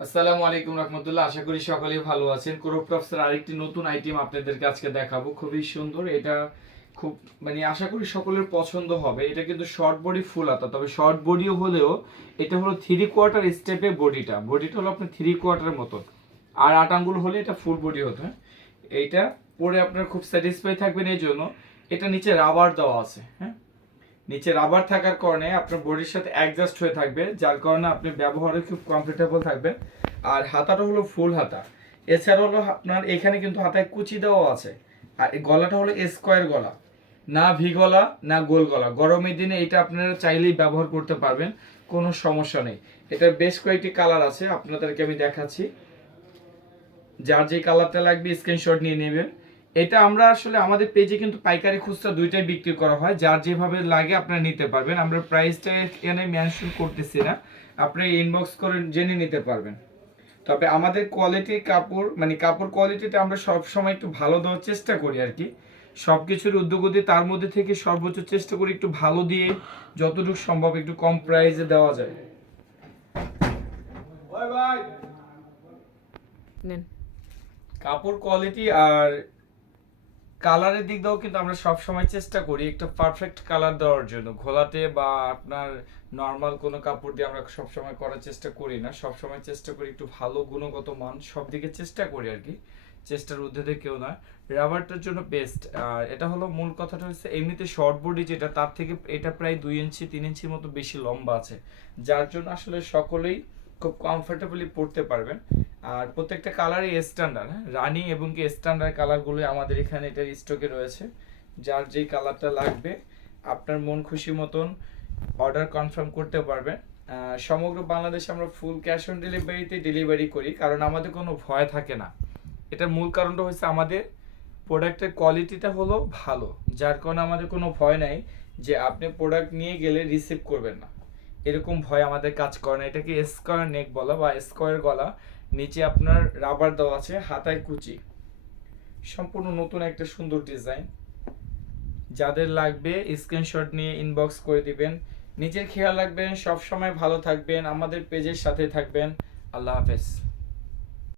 আসসালামু আলাইকুম রহমতুল্লাহ। আশা করি সকলেই ভালো আছেন। ক্রপ টপসের আরেকটি নতুন আইটেম আপনাদেরকে আজকে দেখাবো। খুবই সুন্দর। এটা খুব আশা করি সকলের পছন্দ হবে। এটা কিন্তু শর্ট বডি ফুল হাতা, তবে শর্ট বডিও হলেও এটা হলো 3/4 স্টেপে বডিটা হলো আপনার 3/4 মতো, আর 8 আঙ্গুল হলে এটা ফুল বডি হতো। হ্যাঁ, এইটা পরে আপনার খুব স্যাটিসফাই থাকবেন। এই জন্য এটা নিচে রাবার দেওয়া আছে। হ্যাঁ, নিচে রাবার থাকার কারণে আপনার বডির সাথে অ্যাডজাস্ট হয়ে থাকবে, যার কারণে আপনি ব্যবহারে খুব কমফোর্টেবল থাকবেন। আর হাতাটা হলো ফুল হাতা। এছাড়া হলো আপনার এখানে কিন্তু হাতায় কুচি দেওয়া আছে। আর এই গলাটা হলো স্কোয়ার গলা, না ভি গলা না গোল গলা। গরমের দিনে এটা আপনারা চাইলেই ব্যবহার করতে পারবেন, কোনো সমস্যা নেই। এটার বেশ কয়েকটি কালার আছে, আপনাদেরকে আমি দেখাচ্ছি। যার যে কালারটা লাগবে স্ক্রিনশট নিয়ে নেবেন। এটা আমরা আসলে আমাদের পেজে কিন্তু পাইকারি খুচরা দুইটাই বিক্রি করা হয়, যার যেভাবে লাগে আপনারা নিতে পারবেন। আমরা প্রাইসটা এখানে মেনশন করতেছি না, আপনি ইনবক্স করে জেনে নিতে পারবেন। তবে আমাদের কোয়ালিটির কাপড় কাপড় কোয়ালিটিটা আমরা সব সময় একটু ভালো দেওয়ার চেষ্টা করি আর কি। সব কিছুর উদ্যোগতি তার মধ্যে থেকে সর্বোচ্চ চেষ্টা করি একটু ভালো দিয়ে, যতটুকু সম্ভব একটু কম প্রাইসে দেওয়া যায়। নেন। কাপড় কোয়ালিটি আর কালারের দিক দিয়েও কিন্তু আমরা সব সময় চেষ্টা করি একটা পারফেক্ট কালার দেওয়ার জন্য। ঘোলাটে বা আপনার নর্মাল কোনো কাপড় দিয়ে আমরা সব সময় করার চেষ্টা করি না, সব সময় চেষ্টা করি একটু ভালো গুণগত মান, সব দিকে চেষ্টা করি আর কি। চেষ্টার ঊর্ধ্বে কেউ না। রাবারটার জন্য বেস্ট। আর এটা হলো মূল কথাটা হচ্ছে, এমনিতে শর্ট বডি যেটা, তার থেকে এটা প্রায় 2 ইঞ্চি 3 ইঞ্চির মতো বেশি লম্বা আছে, যার জন্য আসলে সকলেই খুব কমফোর্টেবলি পড়তে পারবেন। আর প্রত্যেকটা কালারই স্ট্যান্ডার্ড। হ্যাঁ, রানি এবং কি স্ট্যান্ডার্ড কালারগুলো আমাদের এখানে এটার স্টকে রয়েছে। যার যেই কালারটা লাগবে আপনার মন খুশি মতন অর্ডার কনফার্ম করতে পারবেন। সমগ্র বাংলাদেশে আমরা ফুল ক্যাশ অন ডেলিভারিতে ডেলিভারি করি, কারণ আমাদের কোনো ভয় থাকে না। এটার মূল কারণটা হচ্ছে আমাদের প্রোডাক্টের কোয়ালিটিটা হলো ভালো, যার কারণে আমাদের কোনো ভয় নাই যে আপনি প্রোডাক্ট নিয়ে গেলে রিসিভ করবেন না, এরকম ভয় আমাদের কাজ করে না। এটাকে স্কোয়ার নেক বলা বা স্কোয়ার গলা, নিচে আপনার রাবার দেওয়া আছে, হাতায় কুচি, সম্পূর্ণ নতুন একটা সুন্দর ডিজাইন। যাদের লাগবে স্ক্রিনশট নিয়ে ইনবক্স করে দিবেন। নিজের খেয়াল রাখবেন, সব সময় ভালো থাকবেন, আমাদের পেজের সাথে থাকবেন। আল্লাহ হাফেজ।